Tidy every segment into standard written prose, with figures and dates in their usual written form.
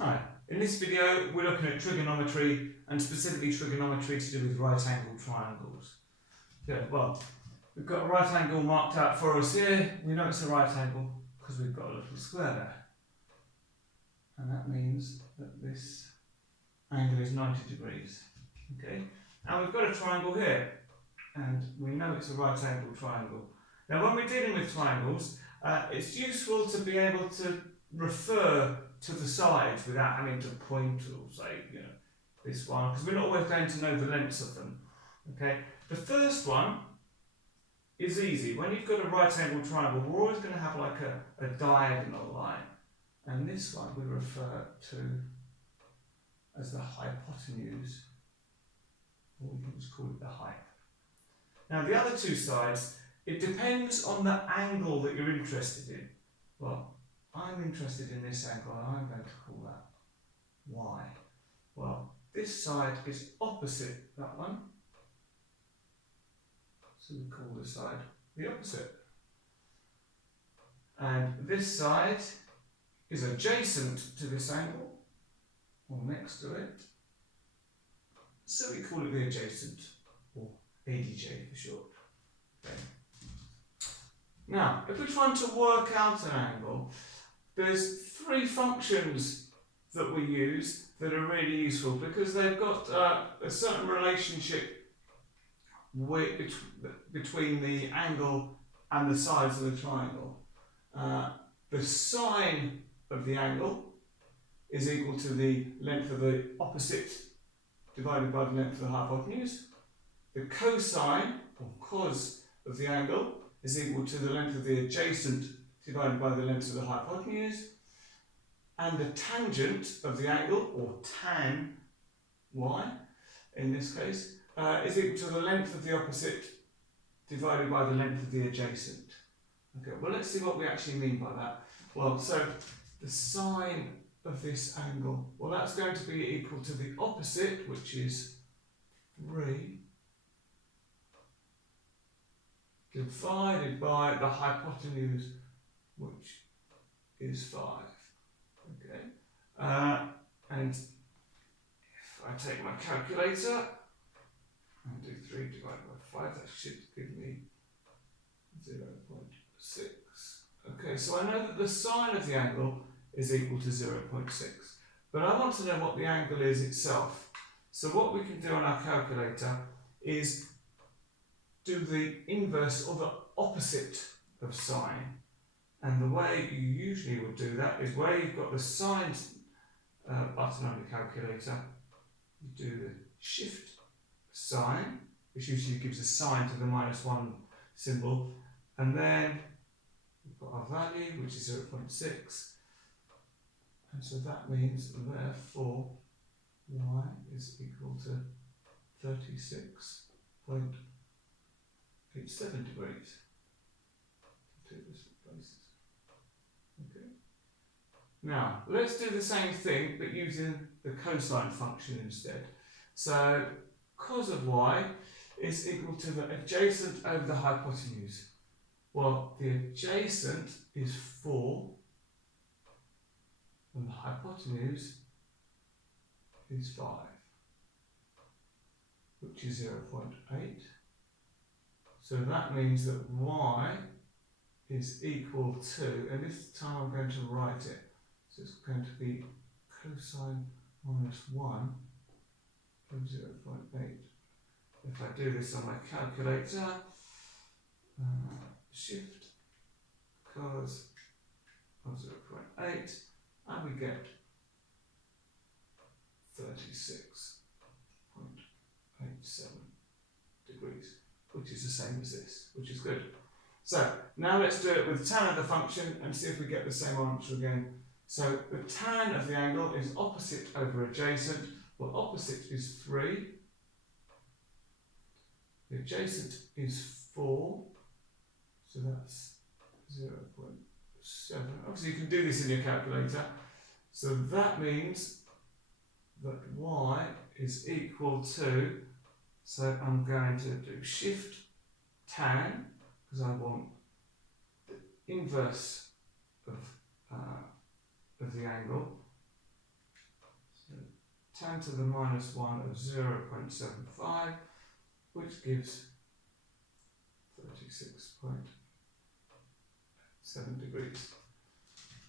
Hi, in this video we're looking at trigonometry and specifically trigonometry to do with right angled triangles. Yeah, well, we've got a right angle marked out for us here. We know it's a right angle because we've got a little square there. And that means that this angle is 90 degrees. Okay, and we've got a triangle here and we know it's a right angled triangle. Now when we're dealing with triangles, it's useful to be able to refer to the sides without having to point or say, this one, because we're not always going to know the lengths of them. Okay, the first one is easy. When you've got a right angled triangle, we're always going to have like a diagonal line, and this one we refer to as the hypotenuse, or we can just call it the height. Now the other two sides, it depends on the angle that you're interested in. Well, I'm interested in this angle and I'm going to call that y. Well, this side is opposite that one, so we call this side the opposite. And this side is adjacent to this angle, or next to it, so we call it the adjacent, or ADJ for short. Okay. Now, if we're trying to work out an angle, there's three functions that we use that are really useful because they've got a certain relationship between the angle and the sides of the triangle. The sine of the angle is equal to the length of the opposite divided by the length of the hypotenuse. The cosine, or cos, of the angle is equal to the length of the adjacent divided by the length of the hypotenuse, and the tangent of the angle, or tan y in this case, is equal to the length of the opposite divided by the length of the adjacent. Okay, well let's see what we actually mean by that. Well, so the sine of this angle, well that's going to be equal to the opposite, which is 3, divided by the hypotenuse, which is 5. Okay, and if I take my calculator and do 3 divided by 5, that should give me 0.6. Okay, so I know that the sine of the angle is equal to 0.6, but I want to know what the angle is itself. So what we can do on our calculator is do the inverse or the opposite of sine. And the way you usually would do that is where you've got the sine button on your calculator, you do the shift sign, which usually gives a sign to the -1 symbol, and then we've got our value, which is 0.6, and so that means therefore y is equal to 36.87 degrees. Two different places. Okay. Now let's do the same thing but using the cosine function instead. So cos of y is equal to the adjacent over the hypotenuse. Well, the adjacent is 4 and the hypotenuse is 5, which is 0.8. So that means that y is equal to, and this time I'm going to write it, so it's going to be cosine -1 from 0.8. If I do this on my calculator, shift cos of 0.8, and we get 36.87 degrees, which is the same as this, which is good. So now let's do it with tan of the function and see if we get the same answer again. So the tan of the angle is opposite over adjacent. Well, opposite is 3. The adjacent is 4. So that's 0.7. Obviously you can do this in your calculator. So that means that y is equal to, so I'm going to do shift tan, because I want the inverse of the angle, tan to the minus 1 of 0.75, which gives 36.7 degrees.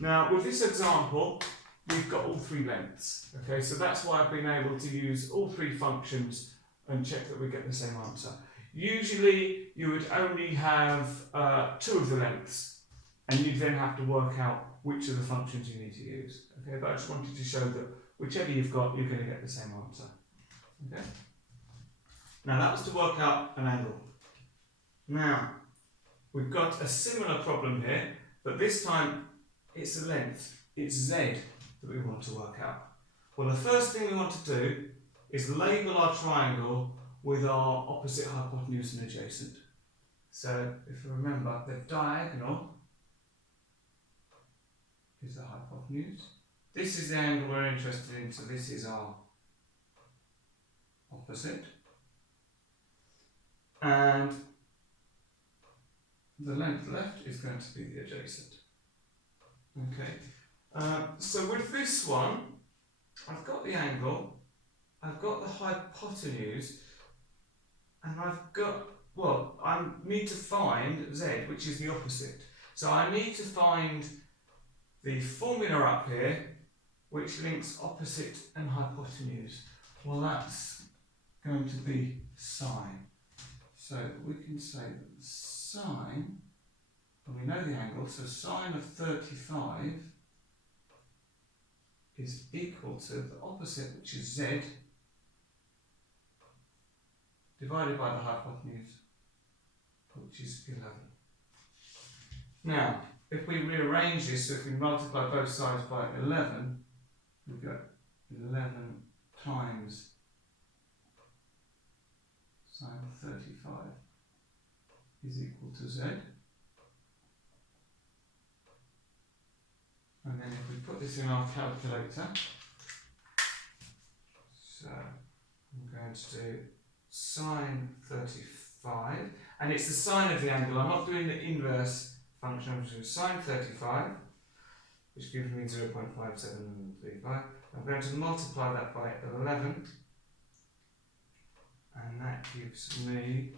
Now, with this example, we've got all three lengths. Okay, so that's why I've been able to use all three functions and check that we get the same answer. Usually, you would only have two of the lengths, and you'd then have to work out which of the functions you need to use. Okay, but I just wanted to show that whichever you've got, you're going to get the same answer. Okay. Now that was to work out an angle. Now, we've got a similar problem here, but this time it's a length, it's z that we want to work out. Well, the first thing we want to do is label our triangle with our opposite, hypotenuse and adjacent. So, if you remember, the diagonal is the hypotenuse. This is the angle we're interested in, so this is our opposite. And the length left is going to be the adjacent. Okay, so with this one, I've got the angle, I've got the hypotenuse, and I've got, well, I need to find z, which is the opposite. So I need to find the formula up here, which links opposite and hypotenuse. Well, that's going to be sine. So we can say that the sine, and we know the angle, so sine of 35 is equal to the opposite, which is z, divided by the hypotenuse, which is 11. Now, if we rearrange this, so if we multiply both sides by 11, we get 11 times sine of 35 is equal to z. And then if we put this in our calculator, so I'm going to do sine 35, and it's the sine of the angle. I'm not doing the inverse function, I'm doing sine 35, which gives me 0.5735. I'm going to multiply that by 11, and that gives me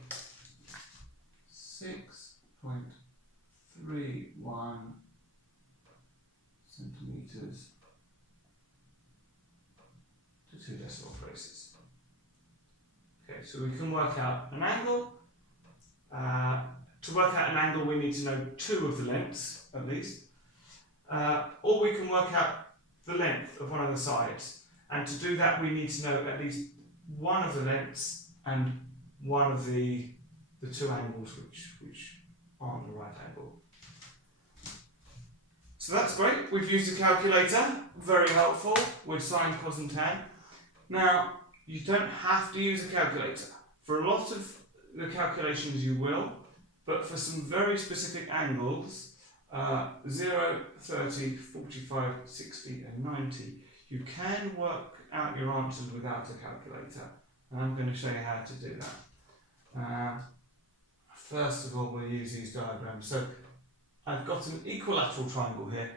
6.31 centimetres to 2 decimal places. Okay, so we can work out an angle. To work out an angle, we need to know two of the lengths, at least. Or we can work out the length of one of the sides. And to do that, we need to know at least one of the lengths and one of the two angles which aren't the right angle. So that's great. We've used a calculator, very helpful with sine, cos and tan. Now, you don't have to use a calculator. For a lot of the calculations you will, but for some very specific angles, 0, 30, 45, 60 and 90, you can work out your answers without a calculator. And I'm going to show you how to do that. First of all, we'll use these diagrams. So I've got an equilateral triangle here.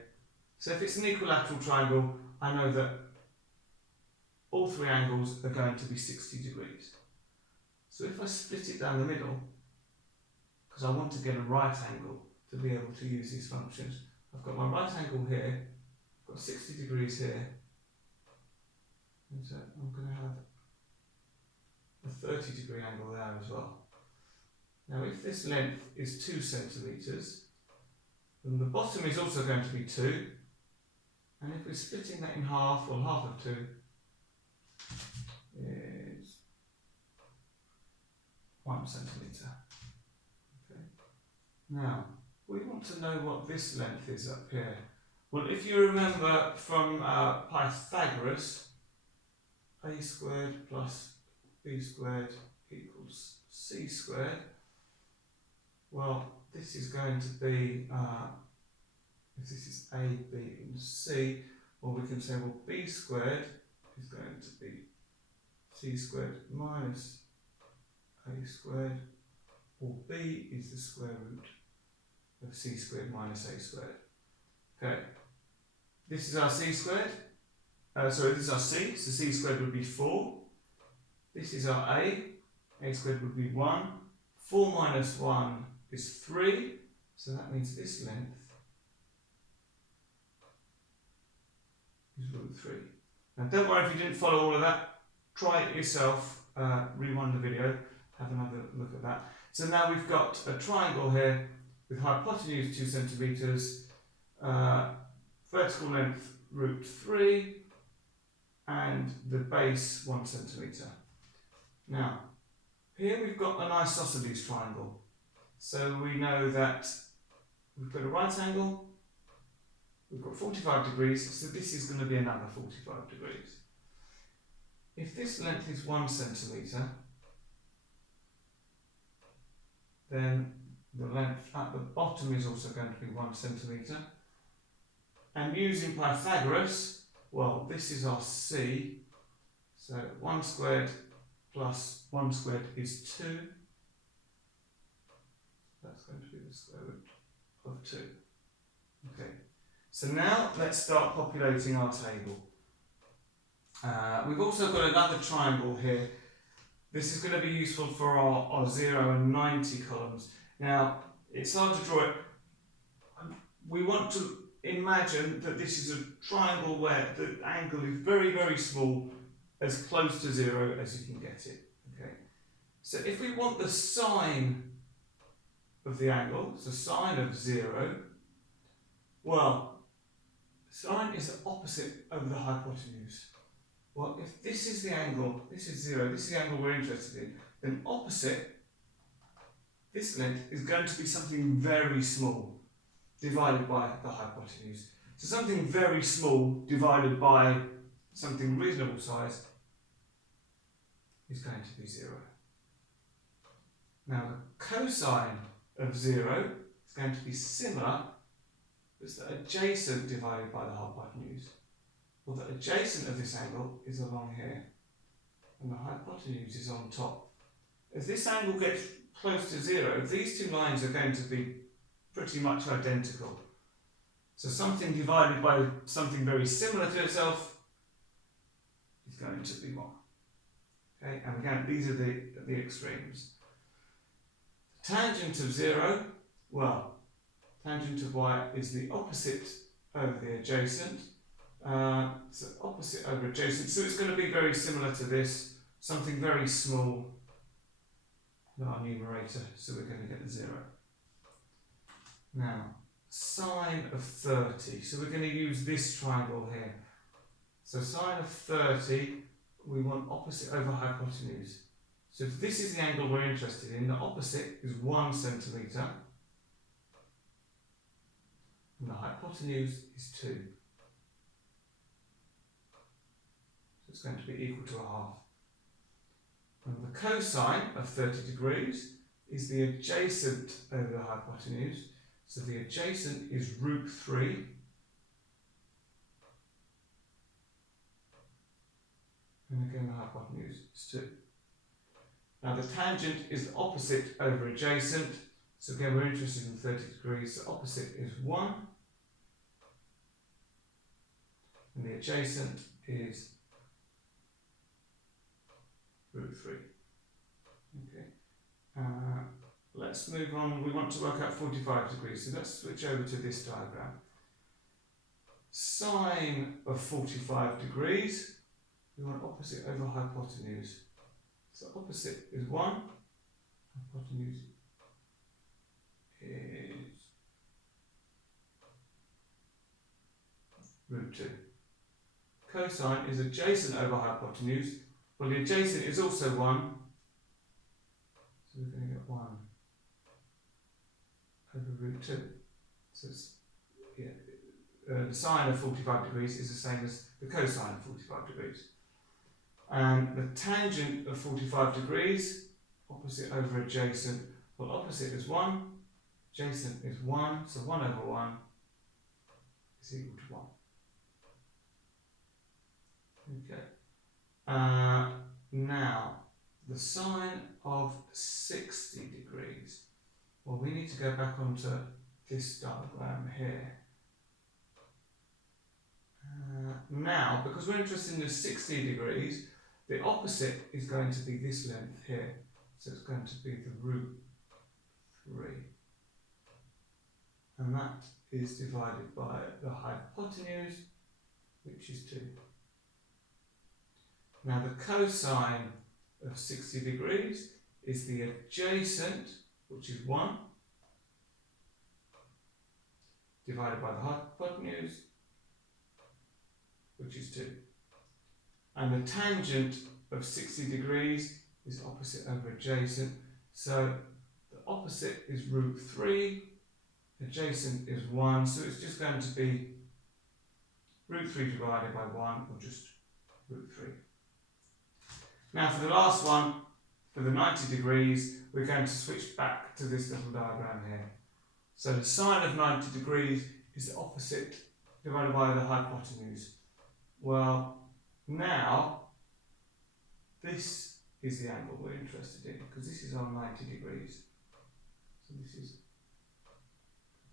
So if it's an equilateral triangle, I know that all three angles are going to be 60 degrees. So if I split it down the middle, because I want to get a right angle to be able to use these functions, I've got my right angle here, I've got 60 degrees here, and so I'm going to have a 30 degree angle there as well. Now if this length is 2 centimetres, then the bottom is also going to be 2, and if we're splitting that in half, well, half of 2 is 1 centimetre. Okay. Now, we want to know what this length is up here. Well, if you remember from Pythagoras, a squared plus b squared equals c squared. Well, this is going to be, if this is a, b and c, well we can say, well, b squared is going to be c squared minus a squared, or b is the square root of c squared minus a squared. Okay, this is our c squared, Sorry, this is our c, so c squared would be 4. This is our a squared would be 1. 4 minus 1 is 3, so that means this length is root 3. Now don't worry if you didn't follow all of that, try it yourself, rewind the video, have another look at that. So now we've got a triangle here with hypotenuse 2 centimetres, vertical length root 3, and the base 1 centimetre. Now, here we've got an isosceles triangle. So we know that we've got a right angle, we've got 45 degrees, so this is going to be another 45 degrees. If this length is 1 centimetre, then the length at the bottom is also going to be 1 centimetre. And using Pythagoras, well, this is our c, so 1 squared plus 1 squared is 2. That's going to be the square root of 2. Okay, so now let's start populating our table. We've also got another triangle here. This is going to be useful for our 0 and 90 columns. Now, it's hard to draw it. We want to imagine that this is a triangle where the angle is very, very small, as close to 0 as you can get it. Okay. So if we want the sine of the angle, so sine of 0, well, sine is the opposite over the hypotenuse. Well, if this is the angle, this is 0, this is the angle we're interested in, then opposite, this length is going to be something very small divided by the hypotenuse. So something very small divided by something reasonable size is going to be 0. Now the cosine of 0 is going to be similar, it's the adjacent divided by the hypotenuse. Well, the adjacent of this angle is along here, and the hypotenuse is on top. As this angle gets close to 0, these two lines are going to be pretty much identical. So something divided by something very similar to itself is going to be 1. Okay, and again, these are the extremes. Tangent of 0, well, tangent of y is the opposite over the adjacent. So opposite over adjacent, so it's going to be very similar to this, something very small in our numerator, so we're going to get 0. Now, sine of 30, so we're going to use this triangle here. So sine of 30, we want opposite over hypotenuse. So if this is the angle we're interested in, the opposite is 1 centimetre, and the hypotenuse is 2. So it's going to be equal to a half. And the cosine of 30 degrees is the adjacent over the hypotenuse. So the adjacent is root 3. And again the hypotenuse is 2. Now the tangent is the opposite over adjacent. So again we're interested in 30 degrees. The opposite is 1. And the adjacent is root 3. Okay. Let's move on. We want to work out 45 degrees. So let's switch over to this diagram. Sine of 45 degrees. We want opposite over hypotenuse. So opposite is 1. Hypotenuse is root 2. Cosine is adjacent over hypotenuse. Well, the adjacent is also 1. So we're going to get 1 over root 2. So it's, the sine of 45 degrees is the same as the cosine of 45 degrees. And the tangent of 45 degrees, opposite over adjacent, well, opposite is 1, adjacent is 1, so 1 over 1 is equal to 1. Okay. Now, the sine of 60 degrees. Well, we need to go back onto this diagram here. Now, now, because we're interested in the 60 degrees, the opposite is going to be this length here. So it's going to be the root 3. And that is divided by the hypotenuse, which is 2. Now the cosine of 60 degrees is the adjacent, which is 1, divided by the hypotenuse, which is 2. And the tangent of 60 degrees is opposite over adjacent. So the opposite is root 3, adjacent is 1, so it's just going to be root 3 divided by 1, or just root 3. Now for the last one, for the 90 degrees, we're going to switch back to this little diagram here. So the sine of 90 degrees is the opposite divided by the hypotenuse. Well, now this is the angle we're interested in, because this is on 90 degrees. So this is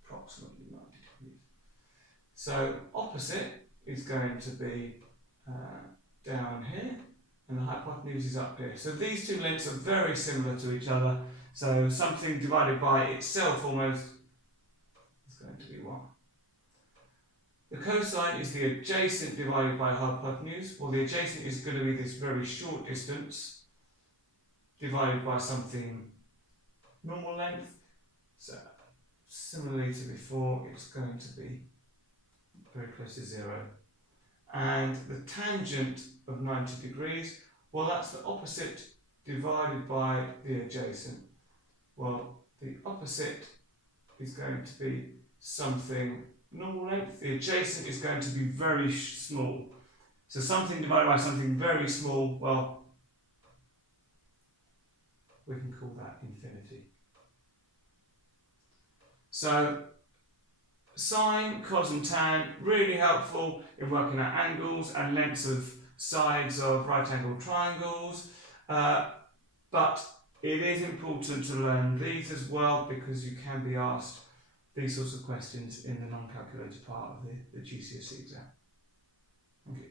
approximately 90 degrees. So opposite is going to be down here, and the hypotenuse is up here. So these two lengths are very similar to each other. So something divided by itself almost is going to be 1. The cosine is the adjacent divided by hypotenuse. Well, the adjacent is going to be this very short distance divided by something normal length. So similarly to before, it's going to be very close to 0. And the tangent of 90 degrees, well, that's the opposite divided by the adjacent. Well, the opposite is going to be something normal length. The adjacent is going to be very small. So something divided by something very small, well, we can call that infinity. So sine, cos and tan, really helpful in working out angles and lengths of sides of right-angled triangles. But it is important to learn these as well, because you can be asked these sorts of questions in the non-calculated part of the GCSE exam. Thank you.